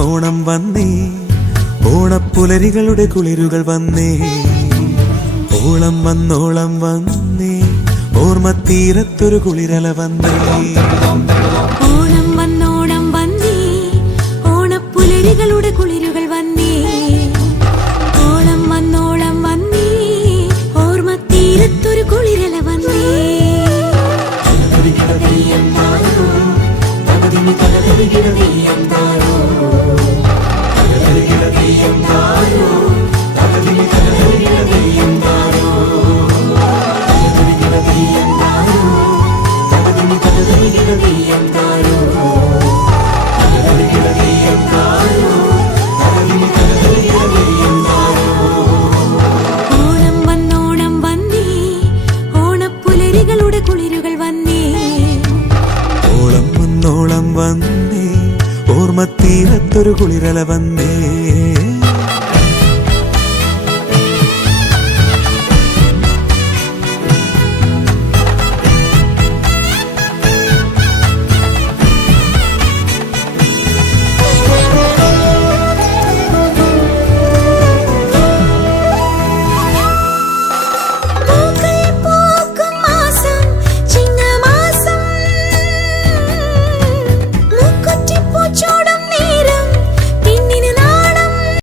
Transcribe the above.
ഓണം വന്നേ, ഓണപ്പുലരികളുടെ കുളിരുകൾ വന്നേ. ഓളം വന്നോളം വന്നേ, ഓർമ്മത്തീരത്തൊരു കുളിരല വന്നേ. ഓണം വന്നോണം വന്നേ, ഓണപ്പുലരികളുടെ കുളിരുകൾ വന്നേ. ഓളം വന്നോളം വന്നേ, ഓർമ്മത്തീരത്തൊരു കുളിരല വന്നേ. ഓണം വന്നോണം വന്നേ, ഓണപ്പുലരികളുടെ കുളിരുകൾ വന്നേ. ഓളം വന്നോളം വന്നേ, ഓർമ്മത്തീരത്തൊരു കുളിരല വന്നേ.